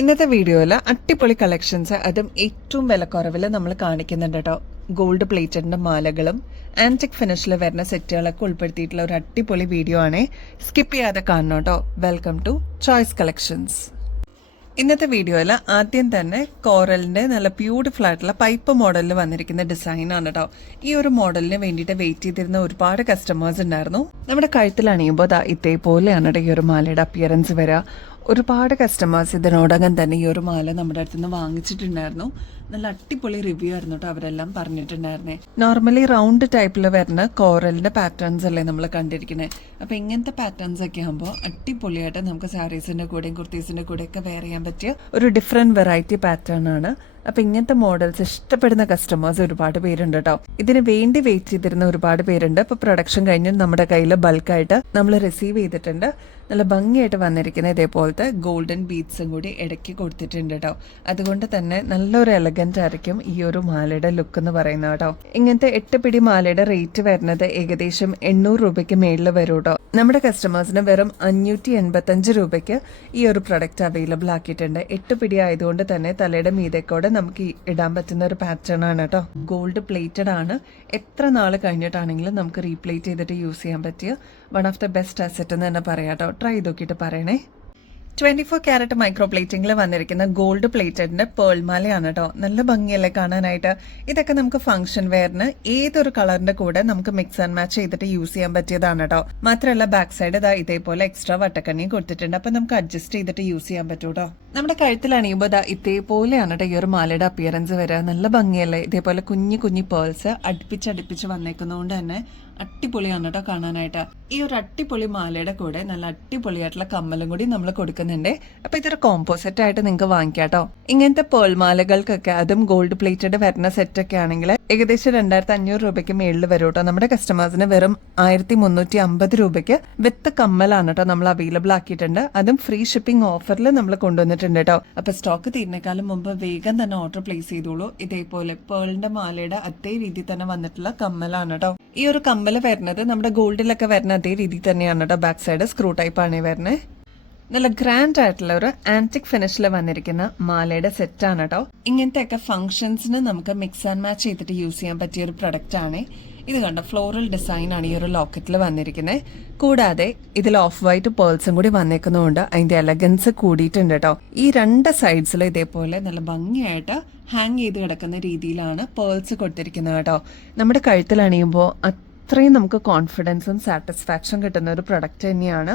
ഇന്നത്തെ വീഡിയോയിൽ അടിപൊളി കളക്ഷൻസ് അതും ഏറ്റവും വിലക്കുറവിൽ നമ്മൾ കാണിക്കുന്നുണ്ട് കേട്ടോ. ഗോൾഡ് പ്ലേറ്റഡിന്റെ മാലകളും ആന്റിക് ഫിനിഷിൽ വരുന്ന സെറ്റുകളൊക്കെ ഉൾപ്പെടുത്തിയിട്ടുള്ള ഒരു അടിപൊളി വീഡിയോ ആണ്. സ്കിപ്പ് ചെയ്യാതെ കാണണം കേട്ടോ. Welcome to choice collections. ഇന്നത്തെ വീഡിയോയിൽ ആദ്യം തന്നെ കോറലിന്റെ നല്ല ബ്യൂട്ടിഫുൾ ആയിട്ടുള്ള പൈപ്പ് മോഡലിൽ വന്നിരിക്കുന്ന ഡിസൈനാണ് കേട്ടോ. ഈ ഒരു മോഡലിന് വേണ്ടിയിട്ട് വെയിറ്റ് ചെയ്തിരുന്ന ഒരുപാട് കസ്റ്റമേഴ്സ് ഉണ്ടായിരുന്നു. നമ്മുടെ കഴുത്തിൽ അണിയുമ്പോൾ ഇതേപോലെയാണ് ഈ ഒരു മാലയുടെ അപ്പിയറൻസ് വരിക. ഒരുപാട് കസ്റ്റമേഴ്സ് ഇതിനോടകം തന്നെ ഈ ഒരു മാല നമ്മുടെ അടുത്ത് നിന്ന് വാങ്ങിച്ചിട്ടുണ്ടായിരുന്നു. നല്ല അടിപൊളി റിവ്യൂ ആയിരുന്നു കേട്ടോ അവരെല്ലാം പറഞ്ഞിട്ടുണ്ടായിരുന്നേ. നോർമലി റൗണ്ട് ടൈപ്പിൽ വരുന്ന കോറലിന്റെ പാറ്റേൺസ് അല്ലേ നമ്മൾ കണ്ടിരിക്കുന്നത്. അപ്പൊ ഇങ്ങനത്തെ പാറ്റേൺസ് ഒക്കെ ആകുമ്പോൾ അടിപൊളിയായിട്ട് നമുക്ക് സാരീസിന്റെ കൂടെയും കുർത്തീസിന്റെ കൂടെയൊക്കെ വെയർ ചെയ്യാൻ പറ്റിയ ഒരു ഡിഫറെന്റ് വെറൈറ്റി പാറ്റേൺ ആണ്. അപ്പൊ ഇങ്ങനത്തെ മോഡൽസ് ഇഷ്ടപ്പെടുന്ന കസ്റ്റമേഴ്സ് ഒരുപാട് പേരുണ്ട് കേട്ടോ. ഇതിന് വേണ്ടി വെയിറ്റ് ചെയ്തിരുന്ന ഒരുപാട് പേരുണ്ട്. ഇപ്പൊ പ്രൊഡക്ഷൻ കഴിഞ്ഞ് നമ്മുടെ കയ്യിൽ ബൾക്കായിട്ട് നമ്മൾ റിസീവ് ചെയ്തിട്ടുണ്ട്. നല്ല ഭംഗിയായിട്ട് വന്നിരിക്കുന്ന ഇതേപോലത്തെ ഗോൾഡൻ ബീഡ്സും കൂടി ഇടയ്ക്ക് കൊടുത്തിട്ടുണ്ട് കേട്ടോ. അതുകൊണ്ട് തന്നെ നല്ലൊരു എലഗന്റ് ആയിരിക്കും ഈ ഒരു മാലയുടെ ലുക്ക് എന്ന് പറയുന്നത് കേട്ടോ. ഇങ്ങനത്തെ 8 പിടി മാലയുടെ റേറ്റ് വരുന്നത് ഏകദേശം 800 രൂപയ്ക്ക് മേളിൽ വരും കേട്ടോ. നമ്മുടെ കസ്റ്റമേഴ്സിന് വെറും 585 രൂപയ്ക്ക് ഈ ഒരു പ്രൊഡക്റ്റ് അവൈലബിൾ ആക്കിയിട്ടുണ്ട്. 8 പിടി ആയതുകൊണ്ട് തന്നെ തലയുടെ മീതേക്കോടെ നമുക്ക് ഇടാൻ പറ്റുന്ന ഒരു പാറ്റേൺ ആണ് കേട്ടോ. ഗോൾഡ് പ്ലേറ്റഡ് ആണ്. എത്ര നാൾ കഴിഞ്ഞിട്ടാണെങ്കിലും നമുക്ക് റീപ്ലേറ്റ് ചെയ്തിട്ട് യൂസ് ചെയ്യാൻ പറ്റിയ one of the best asset എന്ന് തന്നെ പറയാം കേട്ടോ. ട്രൈ ചെയ്ത് നോക്കിയിട്ട് പറയണേ. 24 ക്യാരറ്റ് മൈക്രോ പ്ലേറ്റിംഗിൽ വന്നിരിക്കുന്ന ഗോൾഡ് പ്ലേറ്റഡിന്റെ പേൾ മാലയാണ് കേട്ടോ. നല്ല ഭംഗിയല്ലേ കാണാനായിട്ട്. ഇതൊക്കെ നമുക്ക് ഫംഗ്ഷൻ വെയറിന് ഏതൊരു കളറിന്റെ കൂടെ നമുക്ക് മിക്സ് ആൻഡ് മാച്ച് ചെയ്തിട്ട് യൂസ് ചെയ്യാൻ പറ്റിയതാണ് കേട്ടോ. മാത്രമല്ല ബാക്ക് സൈഡ് ഇതേപോലെ എക്സ്ട്രാ വട്ടക്കണ്ണിയും കൊടുത്തിട്ടുണ്ട്. അപ്പൊ നമുക്ക് അഡ്ജസ്റ്റ് ചെയ്തിട്ട് യൂസ് ചെയ്യാൻ പറ്റൂ കേട്ടോ. നമ്മുടെ കഴുത്തിൽ അണിയുമ്പോൾ ഇതേപോലെയാണ് കേട്ടോ ഈ ഒരു മാലയുടെ അപ്പിയറൻസ് വരിക. നല്ല ഭംഗിയല്ലേ. ഇതേപോലെ കുഞ്ഞു കുഞ്ഞു പേൾസ് അടുപ്പിച്ചടുപ്പിച്ച് വന്നേക്കുന്നതുകൊണ്ട് തന്നെ അടിപൊളിയാണ് കേട്ടോ കാണാനായിട്ട്. ഈ ഒരു അടിപൊളി മാലയുടെ കൂടെ നല്ല അടിപൊളിയായിട്ടുള്ള കമ്മലും കൂടി നമ്മൾ കൊടുക്കുന്നുണ്ട്. അപ്പൊ ഇതൊരു കോമ്പോസിറ്റ് ആയിട്ട് നിങ്ങൾക്ക് വാങ്ങിക്കാം കേട്ടോ. ഇങ്ങനത്തെ പേൾ മാലകൾക്കൊക്കെ അതും ഗോൾഡ് പ്ലേറ്റഡ് വരുന്ന സെറ്റ് ഒക്കെ ആണെങ്കിൽ ഏകദേശം 2500 രൂപയ്ക്ക് മേളിൽ വരും കേട്ടോ. നമ്മുടെ കസ്റ്റമേഴ്സിന് വെറും 1350 രൂപയ്ക്ക് വിത്ത് കമ്മലാണ് കേട്ടോ നമ്മൾ അവൈലബിൾ ആക്കിയിട്ടുണ്ട്. അതും ഫ്രീ ഷിപ്പിംഗ് ഓഫറിൽ നമ്മൾ കൊണ്ടുവന്നിട്ടുണ്ട് കേട്ടോ. അപ്പൊ സ്റ്റോക്ക് തീരുന്നേക്കാളും മുമ്പ് വേഗം തന്നെ ഓർഡർ പ്ലേസ് ചെയ്തോളൂ. ഇതേപോലെ പേളിന്റെ മാലയുടെ അതേ രീതിയിൽ തന്നെ വന്നിട്ടുള്ള കമ്മലാണ് കേട്ടോ. ഈ ഒരു കമ്മൽ വരുന്നത് നമ്മുടെ ഗോൾഡിലൊക്കെ വരുന്ന അതേ രീതിയിൽ തന്നെയാണ് കേട്ടോ. ബാക്ക് സൈഡ് സ്ക്രൂ ടൈപ്പ് ആണ് വരുന്നത്. നല്ല ഗ്രാൻഡ് ആയിട്ടുള്ള ഒരു ആന്റിക് ഫിനിഷിൽ വന്നിരിക്കുന്ന മാലയുടെ സെറ്റ് ആണ് കേട്ടോ. ഇങ്ങനത്തെ ഒക്കെ ഫംഗ്ഷൻസിന് നമുക്ക് മിക്സ് ആൻഡ് മാച്ച് ചെയ്തിട്ട് യൂസ് ചെയ്യാൻ പറ്റിയ ഒരു പ്രൊഡക്റ്റ് ആണ്. ഇത് കണ്ട ഫ്ലോറൽ ഡിസൈൻ ആണ് ഈ ഒരു ലോക്കറ്റിൽ വന്നിരിക്കുന്നത്. കൂടാതെ ഇതിൽ ഓഫ് വൈറ്റ് പേൾസും കൂടി വന്നേക്കുന്നതുകൊണ്ട് അതിന്റെ എലഗൻസ് കൂടിയിട്ടുണ്ട് കേട്ടോ. ഈ രണ്ട് സൈഡ്സിൽ ഇതേപോലെ നല്ല ഭംഗിയായിട്ട് ഹാങ് ചെയ്ത് കിടക്കുന്ന രീതിയിലാണ് പേൾസ് കൊടുത്തിരിക്കുന്നത് കേട്ടോ. നമ്മുടെ കഴുത്തിൽ അണിയുമ്പോൾ അത്രയും നമുക്ക് കോൺഫിഡൻസും സാറ്റിസ്ഫാക്ഷൻ കിട്ടുന്ന ഒരു പ്രൊഡക്റ്റ് തന്നെയാണ്.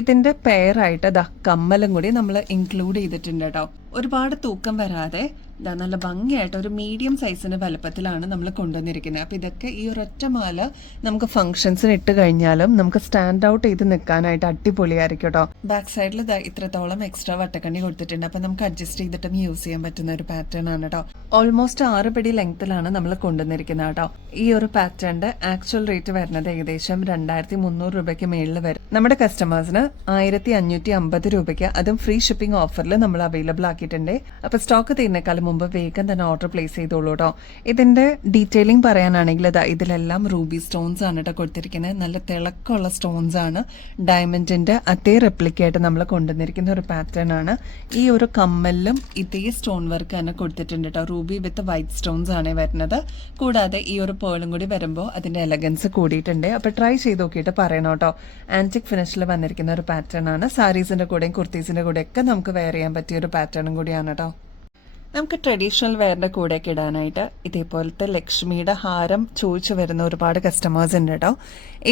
ഇതിന്റെ പെയറായിട്ട് കമ്മലും കൂടി നമ്മൾ ഇൻക്ലൂഡ് ചെയ്തിട്ടുണ്ട് കേട്ടോ. ഒരുപാട് തൂക്കം വരാതെ നല്ല ഭംഗിയായിട്ട് ഒരു മീഡിയം സൈസിന്റെ വലുപ്പത്തിലാണ് നമ്മൾ കൊണ്ടുവന്നിരിക്കുന്നത്. അപ്പൊ ഇതൊക്കെ ഈ ഒരൊറ്റ മാല നമുക്ക് ഫംഗ്ഷൻസിന് ഇട്ട് കഴിഞ്ഞാലും നമുക്ക് സ്റ്റാൻഡ് ഔട്ട് ചെയ്ത് നിൽക്കാനായിട്ട് അടിപൊളിയായിരിക്കും കേട്ടോ. ബാക്ക് സൈഡിൽ ഇത്രത്തോളം എക്സ്ട്രാ വട്ടക്കണ്ണി കൊടുത്തിട്ടുണ്ട്. അപ്പൊ നമുക്ക് അഡ്ജസ്റ്റ് ചെയ്തിട്ടും യൂസ് ചെയ്യാൻ പറ്റുന്ന ഒരു പാറ്റേൺ ആണ് കേട്ടോ. ഓൾമോസ്റ്റ് 6 പിടി ലെങ്ത്തിലാണ് നമ്മൾ കൊണ്ടുവന്നിരിക്കുന്നത് കേട്ടോ. ഈ ഒരു പാറ്റേണിന്റെ ആക്ച്വൽ റേറ്റ് വരുന്നത് ഏകദേശം 2300 രൂപയ്ക്ക് മേളിൽ വരും. നമ്മുടെ കസ്റ്റമേഴ്സിന് 1550 രൂപയ്ക്ക് അതും ഫ്രീ ഷിപ്പിംഗ് ഓഫറിൽ നമ്മൾ അവൈലബിൾ ആക്കിയിട്ടുണ്ട്. അപ്പൊ സ്റ്റോക്ക് തീരുന്നേക്കാളും മുമ്പ് വേഗം തന്നെ ഓർഡർ പ്ലേസ് ചെയ്തോളൂ കേട്ടോ. ഇതിന്റെ ഡീറ്റെയിലിംഗ് പറയാനാണെങ്കിൽ ഇതിലെല്ലാം റൂബി സ്റ്റോൺസ് ആണ് കേട്ടോ കൊടുത്തിരിക്കുന്നത്. നല്ല തിളക്കമുള്ള സ്റ്റോൺസ് ആണ്. ഡയമണ്ടിന്റെ അതേ റെപ്ലിക്കായിട്ട് നമ്മൾ കൊണ്ടുവന്നിരിക്കുന്ന ഒരു പാറ്റേൺ ആണ്. ഈ ഒരു കമ്മലിലും ഇതേ സ്റ്റോൺ വർക്ക് തന്നെ കൊടുത്തിട്ടുണ്ട് കേട്ടോ. റൂബി വിത്ത് വൈറ്റ് സ്റ്റോൺസ് ആണ് വരുന്നത്. കൂടാതെ ഈ ഒരു പേളും കൂടി വരുമ്പോൾ അതിന്റെ എലഗൻസ് കൂടിയിട്ടുണ്ട്. അപ്പൊ ട്രൈ ചെയ്ത് നോക്കിയിട്ട് പറയണം കേട്ടോ. ആന്റിക് ഫിനിഷിൽ വന്നിരിക്കുന്ന ഒരു പാറ്റേൺ ആണ്. സാരീസിന്റെ കൂടെയും കുർത്തീസിന്റെ കൂടെയൊക്കെ നമുക്ക് വെയർ ചെയ്യാൻ പറ്റിയ ഒരു പാറ്റേണും കൂടിയാണ് കേട്ടോ. നമുക്ക് ട്രഡീഷണൽ വെയറിന്റെ കൂടെയൊക്കെ ഇടാനായിട്ട് ഇതേപോലത്തെ ലക്ഷ്മിയുടെ ഹാരം ചോദിച്ചു വരുന്ന ഒരുപാട് കസ്റ്റമേഴ്സ് ഉണ്ട് കേട്ടോ.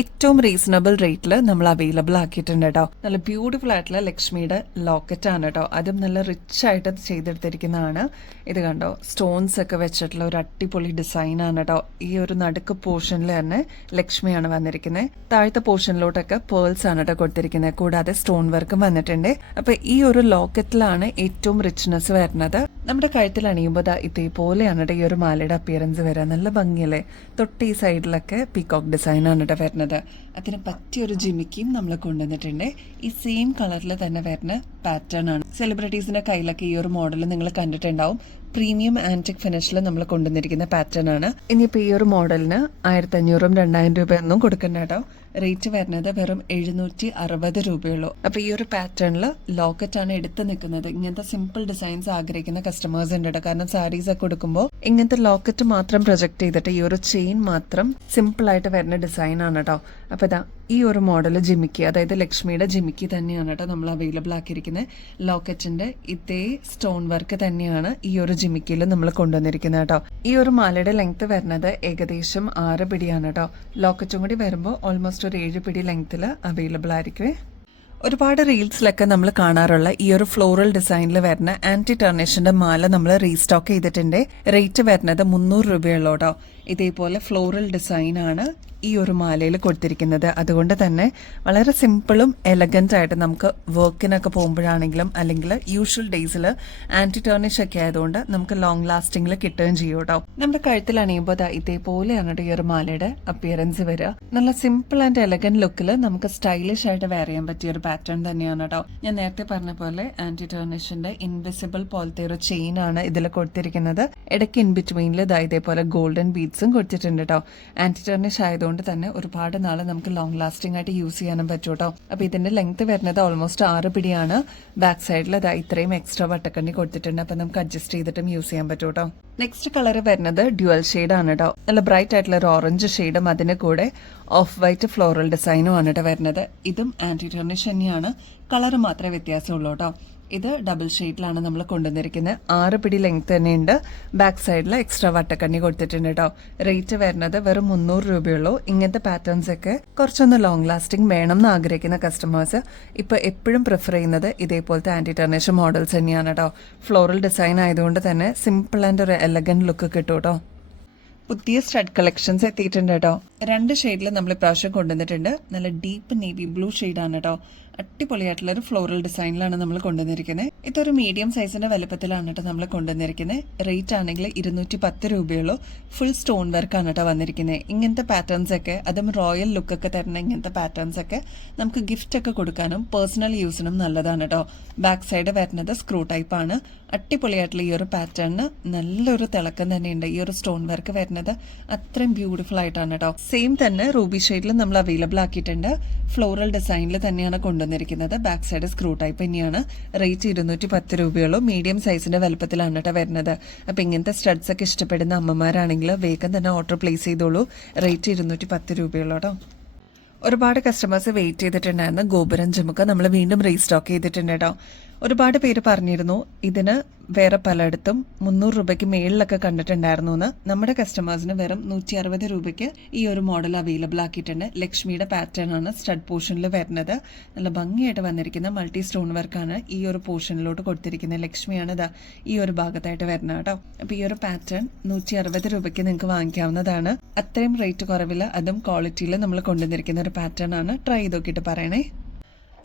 ഏറ്റവും റീസണബിൾ റേറ്റിൽ നമ്മൾ അവൈലബിൾ ആക്കിയിട്ടുണ്ട് കേട്ടോ. നല്ല ബ്യൂട്ടിഫുൾ ആയിട്ടുള്ള ലക്ഷ്മിയുടെ ലോക്കറ്റ് ആണ് കേട്ടോ. അതും നല്ല റിച്ച് ആയിട്ട് ചെയ്തെടുത്തിരിക്കുന്നതാണ്. ഇത് കണ്ടോ, സ്റ്റോൺസ് ഒക്കെ വെച്ചിട്ടുള്ള ഒരു അടിപൊളി ഡിസൈൻ ആണ് കേട്ടോ. ഈ ഒരു നടുക്ക് പോർഷനിൽ തന്നെ ലക്ഷ്മിയാണ് വന്നിരിക്കുന്നത്. താഴത്തെ പോർഷനിലോട്ടൊക്കെ പേൾസ് ആണ് കേട്ടോ കൊടുത്തിരിക്കുന്നത്. കൂടാതെ സ്റ്റോൺ വർക്കും വന്നിട്ടുണ്ട്. അപ്പൊ ഈ ഒരു ലോക്കറ്റിലാണ് ഏറ്റവും റിച്ച്നെസ് വരുന്നത്. നമ്മുടെ കഴുത്തിൽ അണിയുമ്പോൾ ഇതേപോലെയാണ് ഈ ഒരു മാലയുടെ അപ്പിയറൻസ് വരിക. നല്ല ഭംഗിയല്ലേ. തൊട്ട് ഈ സൈഡിലൊക്കെ പീകോക്ക് ഡിസൈൻ ആണ് കേട്ടോ വരുന്നത്. അതിന് പറ്റിയൊരു ജിമിക്കിയും നമ്മൾ കൊണ്ടുവന്നിട്ടുണ്ട്. ഈ സെയിം കളറിൽ തന്നെ വരുന്ന പാറ്റേൺ ആണ്. സെലിബ്രിറ്റീസിന്റെ കയ്യിലൊക്കെ ഈ ഒരു മോഡൽ നിങ്ങൾ കണ്ടിട്ടുണ്ടാവും. പ്രീമിയം ആന്റിക് ഫിനിഷിൽ നമ്മൾ കൊണ്ടുവന്നിരിക്കുന്ന പാറ്റേൺ ആണ്. ഇനിയിപ്പോൾ ഈ ഒരു മോഡലിന് 1500 2000 രൂപയൊന്നും കൊടുക്കണ്ട കേട്ടോ. റേറ്റ് വരുന്നത് വെറും 760 രൂപയുള്ളൂ. അപ്പോൾ ഈ ഒരു പാറ്റേണിൽ ലോക്കറ്റ് ആണ് എടുത്ത് നിൽക്കുന്നത്. ഇങ്ങനത്തെ സിമ്പിൾ ഡിസൈൻസ് ആഗ്രഹിക്കുന്ന കസ്റ്റമേഴ്സ് ഉണ്ട് കേട്ടോ. കാരണം സാരീസ് ഒക്കെ കൊടുക്കുമ്പോൾ ഇങ്ങനത്തെ ലോക്കറ്റ് മാത്രം പ്രൊജക്ട് ചെയ്തിട്ട് ഈ ഒരു ചെയിൻ മാത്രം സിമ്പിൾ ആയിട്ട് വരുന്ന ഡിസൈൻ ആണ് കേട്ടോ. അപ്പോൾ ഇതാ ഈ ഒരു മോഡൽ ജിമിക്കി, അതായത് ലക്ഷ്മിയുടെ ജിമിക്കി തന്നെയാണ് കേട്ടോ നമ്മൾ അവൈലബിൾ ആക്കിയിരിക്കുന്നത്. ലോക്കറ്റിന്റെ ഇതേ സ്റ്റോൺ വർക്ക് തന്നെയാണ് ഈ ഒരു ജിമിക്കിയിൽ നമ്മൾ കൊണ്ടുവന്നിരിക്കുന്നത് കേട്ടോ. ഈ ഒരു മാലയുടെ ലെങ്ത് വരുന്നത് ഏകദേശം 6 പിടിയാണ് കേട്ടോ. ലോക്കറ്റും കൂടി വരുമ്പോൾ ഓൾമോസ്റ്റ് ഒരു 7 പിടി ലെങ്ത്തിൽ അവൈലബിൾ ആയിരിക്കും. ഒരുപാട് റീൽസിലൊക്കെ നമ്മൾ കാണാറുള്ള ഈ ഒരു ഫ്ലോറൽ ഡിസൈനിൽ വരുന്ന ആന്റി ടർണിഷിന്റെ മാല നമ്മൾ റീസ്റ്റോക്ക് ചെയ്തിട്ടുണ്ട്. റേറ്റ് വരുന്നത് 300 രൂപയുള്ളൂ കേട്ടോ. ഇതേപോലെ ഫ്ലോറൽ ഡിസൈൻ ആണ് ഈ ഒരു മാലയിൽ കൊടുത്തിരിക്കുന്നത്. അതുകൊണ്ട് തന്നെ വളരെ സിമ്പിളും എലഗന്റ് ആയിട്ട് നമുക്ക് വർക്കിനൊക്കെ പോകുമ്പോഴാണെങ്കിലും അല്ലെങ്കിൽ യൂഷ്വൽ ഡേയ്സിൽ ആന്റി ടേർണിഷ് ഒക്കെ ആയതുകൊണ്ട് നമുക്ക് ലോങ് ലാസ്റ്റിംഗിൽ കിട്ടുകയും ചെയ്യും കേട്ടോ. നമ്മുടെ കഴുത്തിൽ അണിയുമ്പോൾ ഇതേപോലെയാണ് ഈ ഒരു മാലയുടെ അപ്പിയറൻസ് വരിക. നല്ല സിമ്പിൾ ആൻഡ് എലഗന്റ് ലുക്കിൽ നമുക്ക് സ്റ്റൈലിഷ് ആയിട്ട് വെയർ ചെയ്യാൻ പറ്റിയ ഒരു പാറ്റേൺ തന്നെയാണ് കേട്ടോ. ഞാൻ നേരത്തെ പറഞ്ഞ പോലെ ആന്റി ടേർണിഷിന്റെ ഇൻവിസിബിൾ പോലത്തെ ഒരു ചെയിൻ ആണ് ഇതിൽ കൊടുത്തിരിക്കുന്നത്. ഇടയ്ക്ക് ഇൻ ബിറ്റ്വീനിൽ ഇതേപോലെ ഗോൾഡൻ ബീഡ്സും കൊടുത്തിട്ടുണ്ട് കേട്ടോ. ആന്റി ടേർണിഷ് ആയതുകൊണ്ട് തന്നെ ഒരുപാട് നാളെ നമുക്ക് ലോങ് ലാസ്റ്റിംഗ് ആയിട്ട് യൂസ് ചെയ്യാനും പറ്റും കേട്ടോ. അപ്പൊ ഇതിന്റെ ലെങ്ത് വരുന്നത് ഓൾമോസ്റ്റ് 6 പിടിയാണ്. ബാക്ക് സൈഡിൽ ഇത്രയും എക്സ്ട്രാ വട്ടക്കണ്ണി കൊടുത്തിട്ടുണ്ട്. അപ്പൊ നമുക്ക് അഡ്ജസ്റ്റ് ചെയ്തിട്ടും യൂസ് ചെയ്യാൻ പറ്റും കേട്ടോ. നെക്സ്റ്റ് കളർ വരുന്നത് ഡ്യുവൽ ഷെയ്ഡ് ആണ് കേട്ടോ. നല്ല ബ്രൈറ്റ് ആയിട്ടുള്ള ഒരു ഓറഞ്ച് ഷെയ്ഡും അതിന് കൂടെ ഓഫ് വൈറ്റ് ഫ്ലോറൽ ഡിസൈനും ആണ് കേട്ടോ വരുന്നത്. ഇതും ആന്റി ടർണിഷ് തന്നെയാണ്, കളർ മാത്രമേ വ്യത്യാസമുള്ളൂ കേട്ടോ. ഇത് ഡബിൾ ഷെയ്ഡിലാണ് നമ്മൾ കൊണ്ടുവന്നിരിക്കുന്നത്. 6 പിടി ലെങ്ത് തന്നെയുണ്ട്. ബാക്ക് സൈഡിൽ എക്സ്ട്രാ വട്ടക്കണ്ണി കൊടുത്തിട്ടുണ്ട് കേട്ടോ. റേറ്റ് വരുന്നത് വെറും 300 രൂപയുള്ളൂ. ഇങ്ങനത്തെ പാറ്റേൺസ് ഒക്കെ കുറച്ചൊന്ന് ലോങ് ലാസ്റ്റിംഗ് വേണം എന്ന് ആഗ്രഹിക്കുന്ന കസ്റ്റമേഴ്സ് ഇപ്പൊ എപ്പോഴും പ്രിഫർ ചെയ്യുന്നത് ഇതേപോലത്തെ ആന്റി ടർണിഷ് മോഡൽസ് തന്നെയാണ് കേട്ടോ. ഫ്ലോറൽ ഡിസൈൻ ആയതുകൊണ്ട് തന്നെ സിമ്പിൾ ആൻഡ് ഒരു എലഗന്റ് ലുക്ക് കിട്ടും കേട്ടോ. പുതിയ സ്റ്റഡ് കളക്ഷൻസ് എത്തിയിട്ടുണ്ട് കേട്ടോ. 2 ഷെയ്ഡിൽ നമ്മൾ ഇപ്രാവശ്യം കൊണ്ടുവന്നിട്ടുണ്ട്. നല്ല ഡീപ്പ് നേവി ബ്ലൂ ഷെയ്ഡാണ് കേട്ടോ. അടിപൊളിയായിട്ടുള്ള ഒരു ഫ്ലോറൽ ഡിസൈനിലാണ് നമ്മൾ കൊണ്ടുവന്നിരിക്കുന്നത്. ഇതൊരു മീഡിയം സൈസിന്റെ വലുപ്പത്തിലാണ് കേട്ടോ നമ്മൾ കൊണ്ടുവന്നിരിക്കുന്നത്. റേറ്റ് ആണെങ്കിൽ 210 രൂപയുള്ളൂ. ഫുൾ സ്റ്റോൺ വർക്കാണ് കേട്ടോ വന്നിരിക്കുന്നത്. ഇങ്ങനത്തെ പാറ്റേൺസ് ഒക്കെ, അതും റോയൽ ലുക്കൊക്കെ തരുന്ന ഇങ്ങനത്തെ പാറ്റേൺസ് ഒക്കെ നമുക്ക് ഗിഫ്റ്റ് ഒക്കെ കൊടുക്കാനും പേഴ്സണൽ യൂസിനും നല്ലതാണ് കേട്ടോ. ബാക്ക് സൈഡ് വരുന്നത് സ്ക്രൂ ടൈപ്പ് ആണ്. അടിപൊളിയായിട്ടുള്ള ഈ ഒരു പാറ്റേണിന് നല്ലൊരു തിളക്കം തന്നെയുണ്ട്. ഈ ഒരു സ്റ്റോൺ വർക്ക് വരുന്നത് അത്രയും ബ്യൂട്ടിഫുൾ ആയിട്ടാണ് കേട്ടോ. സെയിം തന്നെ റൂബി ഷെയ്ഡിൽ നമ്മൾ അവൈലബിൾ ആക്കിയിട്ടുണ്ട്. ഫ്ലോറൽ ഡിസൈനിൽ തന്നെയാണ് കൊണ്ടുവന്നിരിക്കുന്നത്. ബാക്ക് സൈഡ് സ്ക്രൂ ടൈപ്പ് തന്നെയാണ്. റേറ്റ് 210 രൂപയുള്ളൂ. മീഡിയം സൈസിന്റെ വലുപ്പത്തിലാണ് കേട്ടോ വരുന്നത്. അപ്പൊ ഇങ്ങനത്തെ സ്റ്റഡ്സ് ഒക്കെ ഇഷ്ടപ്പെടുന്ന അമ്മമാരാണെങ്കിൽ വേഗം തന്നെ ഓർഡർ പ്ലേസ് ചെയ്തോളൂ. റേറ്റ് 210 രൂപയുള്ളൂ കേട്ടോ. ഒരുപാട് കസ്റ്റമേഴ്സ് വെയിറ്റ് ചെയ്തിട്ടുണ്ടായിരുന്നു. ഗോപുരം ജമുക്ക നമ്മൾ വീണ്ടും റീസ്റ്റോക്ക് ചെയ്തിട്ടുണ്ട് കേട്ടോ. ഒരുപാട് പേര് പറഞ്ഞിരുന്നു ഇതിന് വേറെ പലയിടത്തും 300 രൂപയ്ക്ക് മേളിലൊക്കെ കണ്ടിട്ടുണ്ടായിരുന്നു എന്ന്. നമ്മുടെ കസ്റ്റമേഴ്സിന് വെറും 160 രൂപയ്ക്ക് ഈ ഒരു മോഡൽ അവൈലബിൾ ആക്കിയിട്ടുണ്ട്. ലക്ഷ്മിയുടെ പാറ്റേൺ ആണ് സ്റ്റഡ് പോർഷനിൽ വരുന്നത്. നല്ല ഭംഗിയായിട്ട് വന്നിരിക്കുന്ന മൾട്ടി സ്റ്റോൺ വർക്കാണ് ഈ ഒരു പോർഷനിലോട്ട് കൊടുത്തിരിക്കുന്നത്. ലക്ഷ്മിയാണ് ഇതാ ഈ ഒരു ഭാഗത്തായിട്ട് വരുന്നത് കേട്ടോ. അപ്പൊ ഈ ഒരു പാറ്റേൺ 160 രൂപയ്ക്ക് നിങ്ങൾക്ക് വാങ്ങിക്കാവുന്നതാണ്. അത്രയും റേറ്റ് കുറവില്ല, അതും ക്വാളിറ്റിയിൽ നമ്മൾ കൊണ്ടുവന്നിരിക്കുന്ന ഒരു പാറ്റേൺ ആണ്. ട്രൈ ചെയ്ത് നോക്കിയിട്ട് പറയണേ.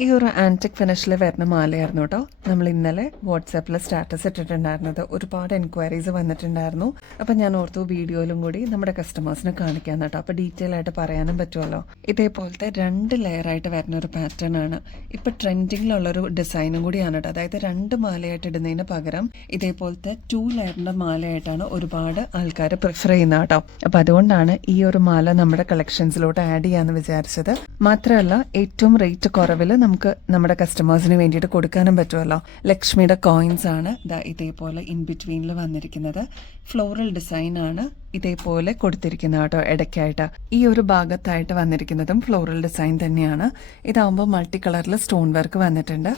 ഈ ഒരു ആന്റിക് ഫിനിഷിൽ വരുന്ന മാലയായിരുന്നു കേട്ടോ നമ്മൾ ഇന്നലെ വാട്സാപ്പിൽ സ്റ്റാറ്റസ് ഇട്ടിട്ടുണ്ടായിരുന്നത്. ഒരുപാട് എൻക്വയറീസ് വന്നിട്ടുണ്ടായിരുന്നു. അപ്പം ഞാൻ ഓർത്തു വീഡിയോയിലും കൂടി നമ്മുടെ കസ്റ്റമേഴ്സിനെ കാണിക്കാൻ കേട്ടോ. അപ്പോൾ ഡീറ്റെയിൽ ആയിട്ട് പറയാനും പറ്റുമല്ലോ. ഇതേപോലത്തെ 2 ലെയർ ആയിട്ട് വരുന്ന ഒരു പാറ്റേൺ ആണ്. ഇപ്പം ട്രെൻഡിങ്ങിലുള്ളൊരു ഡിസൈനും കൂടിയാണ് കേട്ടോ. അതായത് 2 മാലയായിട്ട് ഇടുന്നതിന് പകരം ഇതേപോലത്തെ 2 ലെയറിൻ്റെ മാലയായിട്ടാണ് ഒരുപാട് ആൾക്കാർ പ്രിഫർ ചെയ്യുന്നത് കേട്ടോ. അപ്പം അതുകൊണ്ടാണ് ഈ ഒരു മാല നമ്മുടെ കളക്ഷൻസിലോട്ട് ആഡ് ചെയ്യാമെന്ന് വിചാരിച്ചത്. മാത്രമല്ല ഏറ്റവും റേറ്റ് കുറവിൽ നമുക്ക് നമ്മുടെ കസ്റ്റമേഴ്സിന് വേണ്ടിയിട്ട് കൊടുക്കാനും പറ്റുമല്ലോ. ലക്ഷ്മിയുടെ കോയിൻസ് ആണ് ഇതേപോലെ ഇൻ ബിറ്റ്വീനിൽ വന്നിരിക്കുന്നത്. ഫ്ലോറൽ ഡിസൈൻ ആണ് ഇതേപോലെ കൊടുത്തിരിക്കുന്നത് കേട്ടോ. ഇടയ്ക്കായിട്ട് ഈ ഒരു ഭാഗത്തായിട്ട് വന്നിരിക്കുന്നതും ഫ്ലോറൽ ഡിസൈൻ തന്നെയാണ്. ഇതാകുമ്പോൾ മൾട്ടി കളറിൽ സ്റ്റോൺ വർക്ക് വന്നിട്ടുണ്ട്.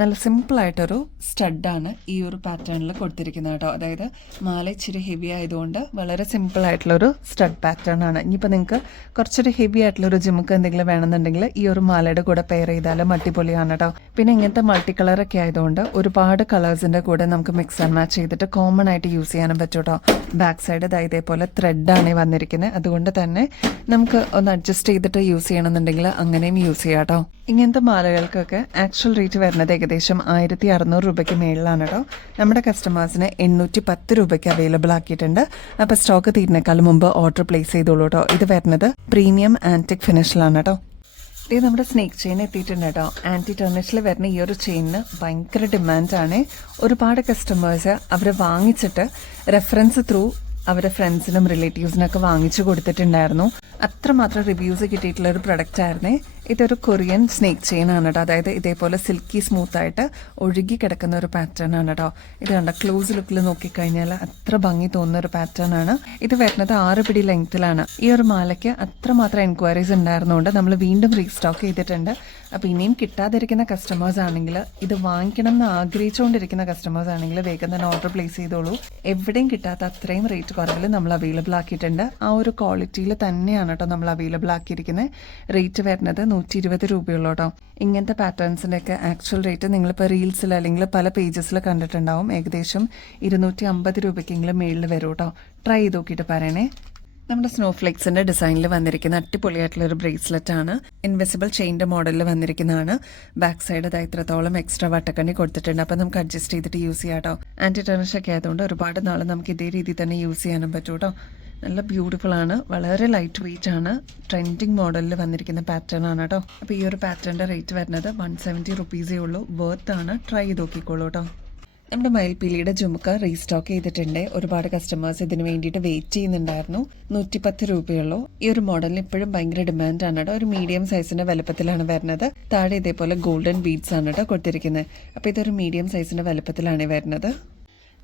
നല്ല സിമ്പിളായിട്ടൊരു സ്റ്റഡാണ് ഈ ഒരു പാറ്റേണിൽ കൊടുത്തിരിക്കുന്നത് കേട്ടോ. അതായത് മാല ഇച്ചിരി ഹെവി ആയതുകൊണ്ട് വളരെ സിമ്പിളായിട്ടുള്ളൊരു സ്റ്റഡ് പാറ്റേൺ ആണ്. ഇനിയിപ്പോൾ നിങ്ങൾക്ക് കുറച്ചൊരു ഹെവി ആയിട്ടുള്ളൊരു ജിമുക്ക് എന്തെങ്കിലും വേണമെന്നുണ്ടെങ്കിൽ ഈ ഒരു മാലയുടെ കൂടെ പെയർ ചെയ്താലും അടിപൊളിയാണ് കേട്ടോ. പിന്നെ ഇങ്ങനത്തെ മൾട്ടി കളറൊക്കെ ആയതുകൊണ്ട് ഒരുപാട് കളേഴ്സിൻ്റെ കൂടെ നമുക്ക് മിക്സ് ആൻഡ് മാച്ച് ചെയ്തിട്ട് കോമൺ ആയിട്ട് യൂസ് ചെയ്യാനും പറ്റും കേട്ടോ. ബാക്ക് സൈഡ് ഇതേപോലെ ത്രെഡാണ് വന്നിരിക്കുന്നത്. അതുകൊണ്ട് തന്നെ നമുക്ക് ഒന്ന് അഡ്ജസ്റ്റ് ചെയ്തിട്ട് യൂസ് ചെയ്യണമെന്നുണ്ടെങ്കിൽ അങ്ങനെയും യൂസ് ചെയ്യാം കേട്ടോ. ഇങ്ങനത്തെ മാലകൾക്കൊക്കെ ആക്ച്വൽ റേറ്റ് വരുന്നത് ഏകദേശം 1600 രൂപയ്ക്ക് മേളിലാണ് കേട്ടോ. നമ്മുടെ കസ്റ്റമേഴ്സിന് 810 രൂപയ്ക്ക് അവൈലബിൾ ആക്കിയിട്ടുണ്ട്. അപ്പോൾ സ്റ്റോക്ക് തീരുന്നേക്കാൾ മുമ്പ് ഓർഡർ പ്ലേസ് ചെയ്തോളൂ കേട്ടോ. ഇത് വരുന്നത് പ്രീമിയം ആന്റിക് ഫിനിഷിലാണ് കേട്ടോ. ഇത് നമ്മുടെ സ്നേക്ക് ചെയിൻ എത്തിയിട്ടുണ്ട് കേട്ടോ. ആൻറ്റി ടെർണിഷിൽ വരുന്ന ഈ ഒരു ചെയിനിന് ഭയങ്കര ഡിമാൻഡാണ്. ഒരുപാട് കസ്റ്റമേഴ്സ് അവർ വാങ്ങിച്ചിട്ട് റെഫറൻസ് ത്രൂ അവരുടെ ഫ്രണ്ട്സിനും റിലേറ്റീവ്സിനൊക്കെ വാങ്ങിച്ചു കൊടുത്തിട്ടുണ്ടായിരുന്നു. അത്രമാത്രം റിവ്യൂസ് കിട്ടിയിട്ടുള്ള ഒരു പ്രൊഡക്റ്റ് ആയിരുന്നേ. ഇതൊരു കൊറിയൻ സ്നേക്ക് ചെയിൻ ആണ് കേട്ടോ. അതായത് ഇതേപോലെ സിൽക്കി സ്മൂത്ത് ആയിട്ട് ഒഴുകി കിടക്കുന്ന ഒരു പാറ്റേൺ ആണ് കേട്ടോ. ഇത് കണ്ട ക്ലോസ് ലുക്കിൽ നോക്കിക്കഴിഞ്ഞാൽ അത്ര ഭംഗി തോന്നുന്ന ഒരു പാറ്റേൺ ആണ്. ഇത് വരുന്നത് 6 പിടി ലെങ്ത്തിലാണ്. ഈ ഒരു മാലയ്ക്ക് അത്രമാത്രം എൻക്വയറീസ് ഉണ്ടായിരുന്നുകൊണ്ട് നമ്മൾ വീണ്ടും റീസ്റ്റോക്ക് ചെയ്തിട്ടുണ്ട്. അപ്പോൾ ഇനിയും കിട്ടാതിരിക്കുന്ന കസ്റ്റമേഴ്സ് ആണെങ്കിൽ, ഇത് വാങ്ങിക്കണം എന്ന് ആഗ്രഹിച്ചുകൊണ്ടിരിക്കുന്ന കസ്റ്റമേഴ്സ് ആണെങ്കിൽ വേഗം തന്നെ ഓർഡർ പ്ലേസ് ചെയ്തോളൂ. എവിടെയും കിട്ടാത്ത അത്രയും റേറ്റ് കുറവിൽ നമ്മൾ അവൈലബിൾ ആക്കിയിട്ടുണ്ട്. ആ ഒരു ക്വാളിറ്റിയിൽ തന്നെയാണ് കേട്ടോ നമ്മൾ അവൈലബിൾ ആക്കിയിരിക്കുന്നത്. റേറ്റ് വരുന്നത് 120 രൂപയുള്ളൂ കേട്ടോ. ഇങ്ങനത്തെ പാറ്റേൺസിൻ്റെയൊക്കെ ആക്ച്വൽ റേറ്റ് നിങ്ങളിപ്പോൾ റീൽസിൽ അല്ലെങ്കിൽ പല പേജസിൽ കണ്ടിട്ടുണ്ടാവും. ഏകദേശം 250 രൂപയ്ക്കെങ്കിലും മേളിൽ വരും കേട്ടോ. ട്രൈ ചെയ്ത് നോക്കിയിട്ട് പറയണേ. നമ്മുടെ സ്നോഫ്ലേക്സിന്റെ ഡിസൈനിൽ വന്നിരിക്കുന്ന അടിപൊളിയായിട്ടുള്ള ഒരു ബ്രേസ്ലെറ്റ് ആണ്. ഇൻവിസിബിൾ ചെയിൻ്റെ മോഡലിൽ വന്നിരിക്കുന്നതാണ്. ബാക്ക് സൈഡ് അത് ഇത്രത്തോളം എക്സ്ട്രാ വട്ടക്കണ്ണി കൊടുത്തിട്ടുണ്ട്. അപ്പം നമുക്ക് അഡ്ജസ്റ്റ് ചെയ്തിട്ട് യൂസ് ചെയ്യാം കേട്ടോ. ആൻറ്റി ടെർണിഷ് ഒക്കെ ആയതുകൊണ്ട് ഒരുപാട് നാൾ നമുക്ക് ഇതേ രീതിയിൽ തന്നെ യൂസ് ചെയ്യാനും പറ്റും കേട്ടോ. നല്ല ബ്യൂട്ടിഫുൾ ആണ്, വളരെ ലൈറ്റ് വെയിറ്റ് ആണ്. ട്രെൻഡിങ് മോഡലിൽ വന്നിരിക്കുന്ന പാറ്റേൺ ആണ് കേട്ടോ. അപ്പോൾ ഈ ഒരു പാറ്റേണിന്റെ റേറ്റ് വരുന്നത് 170 റുപ്പീസേ ഉള്ളൂ. വർത്ത് ആണ്. ട്രൈ ചെയ്ത് നോക്കിക്കോളൂ കേട്ടോ. നമ്മുടെ മയിൽപ്പീലിയുടെ ജുമുക്ക റീസ്റ്റോക്ക് ചെയ്തിട്ടുണ്ട്. ഒരുപാട് കസ്റ്റമേഴ്സ് ഇതിന് വേണ്ടിയിട്ട് വെയിറ്റ് ചെയ്യുന്നുണ്ടായിരുന്നു. 110 രൂപയുള്ളൂ. ഈ ഒരു മോഡലിന് ഇപ്പോഴും ഭയങ്കര ഡിമാൻഡ് ആണ് കേട്ടോ. ഒരു മീഡിയം സൈസിന്റെ വലുപ്പത്തിലാണ് വരുന്നത്. താഴെ ഇതേപോലെ ഗോൾഡൻ ബീഡ്സ് ആണ് കേട്ടോ കൊടുത്തിരിക്കുന്നത്. അപ്പോൾ ഇതൊരു മീഡിയം സൈസിന്റെ വലുപ്പത്തിലാണ് വരുന്നത്.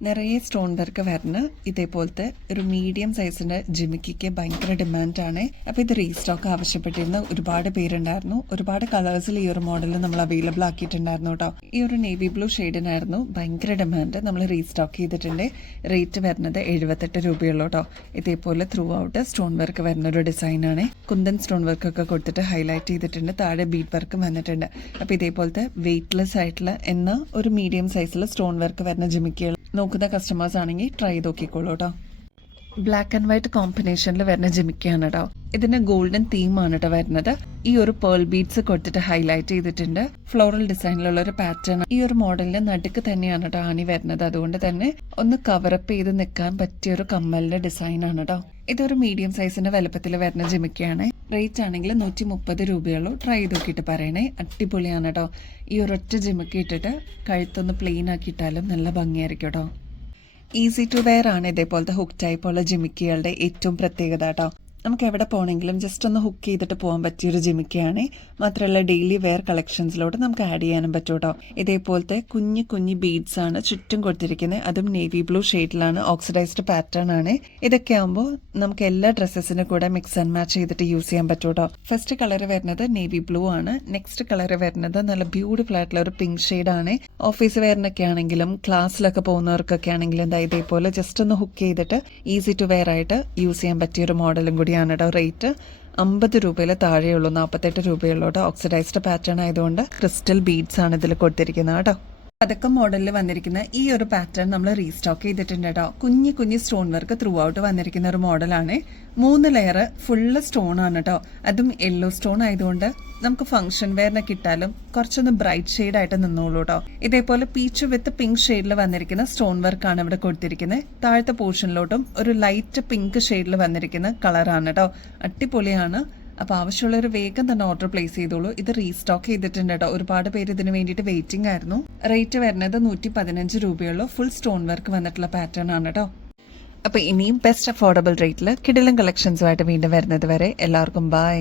നിറയെ സ്റ്റോൺ വർക്ക് വരുന്ന ഇതേപോലത്തെ ഒരു മീഡിയം സൈസിന്റെ ജിമിക്കിക്ക് ഭയങ്കര ഡിമാൻഡാണ്. അപ്പോൾ ഇത് റീസ്റ്റോക്ക് ആവശ്യപ്പെട്ടിരുന്ന ഒരുപാട് പേരുണ്ടായിരുന്നു. ഒരുപാട് കളേഴ്സിൽ ഈ ഒരു മോഡൽ നമ്മൾ അവൈലബിൾ ആക്കിയിട്ടുണ്ടായിരുന്നു കേട്ടോ. ഈ ഒരു നേവി ബ്ലൂ ഷെയ്ഡിനായിരുന്നു ഭയങ്കര ഡിമാൻഡ്. നമ്മൾ റീസ്റ്റോക്ക് ചെയ്തിട്ടുണ്ട്. റേറ്റ് വരുന്നത് 78 രൂപയുള്ളൂ കേട്ടോ. ഇതേപോലെ ത്രൂ ഔട്ട് സ്റ്റോൺ വർക്ക് വരുന്ന ഒരു ഡിസൈനാണ്. കുന്തൻ സ്റ്റോൺ വർക്ക് ഒക്കെ കൊടുത്തിട്ട് ഹൈലൈറ്റ് ചെയ്തിട്ടുണ്ട്. താഴെ ബീഡ് വർക്കും വന്നിട്ടുണ്ട്. അപ്പോൾ ഇതേപോലത്തെ വെയ്റ്റ്ലെസ് ആയിട്ടുള്ള എന്ന ഒരു മീഡിയം സൈസിൽ സ്റ്റോൺ വർക്ക് വരുന്ന ജിമിക്കുകൾ നോക്കുന്ന കസ്റ്റമേഴ്സ് ആണെങ്കിൽ ട്രൈ ചെയ്ത് നോക്കിക്കോളൂ കേട്ടോ. ബ്ലാക്ക് ആൻഡ് വൈറ്റ് കോമ്പിനേഷനിൽ വരുന്ന ജിമിക്കാണ് കേട്ടോ. ഇതിന് ഗോൾഡൻ തീമാണ് കേട്ടോ വരുന്നത്. ഈ ഒരു പേൾ ബീഡ്സ് കൊടുത്തിട്ട് ഹൈലൈറ്റ് ചെയ്തിട്ടുണ്ട്. ഫ്ലോറൽ ഡിസൈനിലുള്ള ഒരു പാറ്റേൺ. ഈ ഒരു മോഡലിന്റെ നടുക്ക് തന്നെയാണ് കേട്ടോ ആണി വരുന്നത്. അതുകൊണ്ട് തന്നെ ഒന്ന് കവറപ്പ് ചെയ്ത് നിൽക്കാൻ പറ്റിയ ഒരു കമ്മലിന്റെ ഡിസൈൻ ആണ് കേട്ടോ. ഇതൊരു മീഡിയം സൈസിന്റെ വലുപ്പത്തിൽ വരുന്ന ജിമിക്കയാണ്. റേറ്റ് ആണെങ്കിൽ 130 രൂപയുള്ളൂ. ട്രൈ ചെയ്ത് നോക്കിയിട്ട് പറയണേ. അടിപൊളിയാണ് കേട്ടോ. ഈ ഒരൊറ്റ ജിമിക്ക് ഇട്ടിട്ട് കഴുത്തൊന്ന് പ്ലെയിൻ ആക്കിയിട്ടാലും നല്ല ഭംഗിയായിരിക്കും കേട്ടോ. ഈസി ടു വെയർ ആണ് ഇതേപോലത്തെ ഹുക്ക് ടൈപ്പ് ഉള്ള ജിമിക്കുകളുടെ ഏറ്റവും പ്രത്യേകത കേട്ടോ. നമുക്ക് എവിടെ പോകണമെങ്കിലും ജസ്റ്റ് ഒന്ന് ഹുക്ക് ചെയ്തിട്ട് പോകാൻ പറ്റിയൊരു ജിമിക്കയാണ്. മാത്രമല്ല ഡെയിലി വെയർ കളക്ഷൻസിലോട്ട് നമുക്ക് ആഡ് ചെയ്യാനും പറ്റും കേട്ടോ. ഇതേപോലത്തെ കുഞ്ഞു കുഞ്ഞു ബീഡ്സ് ആണ് ചുറ്റും കൊടുത്തിരിക്കുന്നത്. അതും നേവി ബ്ലൂ ഷെയ്ഡിലാണ്. ഓക്സിഡൈസ്ഡ് പാറ്റേൺ ആണ്. ഇതൊക്കെ ആകുമ്പോൾ നമുക്ക് എല്ലാ ഡ്രസ്സസിനും കൂടെ മിക്സ് ആൻഡ് മാച്ച് ചെയ്തിട്ട് യൂസ് ചെയ്യാൻ പറ്റും കേട്ടോ. ഫസ്റ്റ് കളർ വരുന്നത് നേവി ബ്ലൂ ആണ്. നെക്സ്റ്റ് കളർ വരുന്നത് നല്ല ബ്യൂട്ടിഫുൾ ആയിട്ടുള്ള ഒരു പിങ്ക് ഷെയ്ഡ് ആണ്. ഓഫീസ് വെയറിനൊക്കെ ആണെങ്കിലും ക്ലാസ്സിലൊക്കെ പോകുന്നവർക്കൊക്കെ ആണെങ്കിലും ഇതേപോലെ ജസ്റ്റ് ഒന്ന് ഹുക്ക് ചെയ്തിട്ട് ഈസി ടു വെയർ ആയിട്ട് യൂസ് ചെയ്യാൻ പറ്റിയ ഒരു മോഡലും കൂടി ട്ടോ. റേറ്റ് 50 രൂപയിൽ താഴെയുള്ളൂ. 48 രൂപയുള്ളൂ കേട്ടോ. ഓക്സിഡൈസ്ഡ് പാറ്റേൺ ആയതുകൊണ്ട് ക്രിസ്റ്റൽ ബീഡ്സ് ആണ് ഇതിൽ കൊടുത്തിരിക്കുന്നത് കേട്ടോ. അതൊക്കെ മോഡലിൽ വന്നിരിക്കുന്ന ഈ ഒരു പാറ്റേൺ നമ്മൾ റീസ്റ്റോക്ക് ചെയ്തിട്ടുണ്ട് കേട്ടോ. കുഞ്ഞു കുഞ്ഞു സ്റ്റോൺ വർക്ക് ത്രൂ ഔട്ട് വന്നിരിക്കുന്ന ഒരു മോഡലാണ്. 3 ലെയർ ഫുള്ള് സ്റ്റോൺ ആണ് കേട്ടോ. അതും യെല്ലോ സ്റ്റോൺ ആയതുകൊണ്ട് നമുക്ക് ഫംഗ്ഷൻ വെയറിനൊക്കെ ഇട്ടാലും കുറച്ചൊന്ന് ബ്രൈറ്റ് ഷെയ്ഡ് ആയിട്ട് നിന്നോളൂ കേട്ടോ. ഇതേപോലെ പീച്ച് വിത്ത് പിങ്ക് ഷെയ്ഡിൽ വന്നിരിക്കുന്ന സ്റ്റോൺ വർക്കാണ് ഇവിടെ കൊടുത്തിരിക്കുന്നത്. താഴത്തെ പോർഷനിലോട്ടും ഒരു ലൈറ്റ് പിങ്ക് ഷെയ്ഡിൽ വന്നിരിക്കുന്ന കളറാണ് കേട്ടോ. അടിപൊളിയാണ്. അപ്പോൾ ആവശ്യമുള്ളൊരു വേഗം തന്നെ ഓർഡർ പ്ലേസ് ചെയ്തോളൂ. ഇത് റീസ്റ്റോക്ക് ചെയ്തിട്ടുണ്ട് കേട്ടോ. ഒരുപാട് പേര് ഇതിന് വേണ്ടിയിട്ട് വെയിറ്റിംഗ് ആയിരുന്നു. റേറ്റ് വരുന്നത് 115 രൂപയുള്ളൂ. ഫുൾ സ്റ്റോൺ വർക്ക് വന്നിട്ടുള്ള പാറ്റേൺ ആണ് കേട്ടോ. അപ്പോൾ ഇനിയും ബെസ്റ്റ് അഫോർഡബിൾ റേറ്റിൽ കിടിലൻ കളക്ഷൻസുമായിട്ട് വീണ്ടും വരുന്നത് വരെ എല്ലാവർക്കും ബൈ.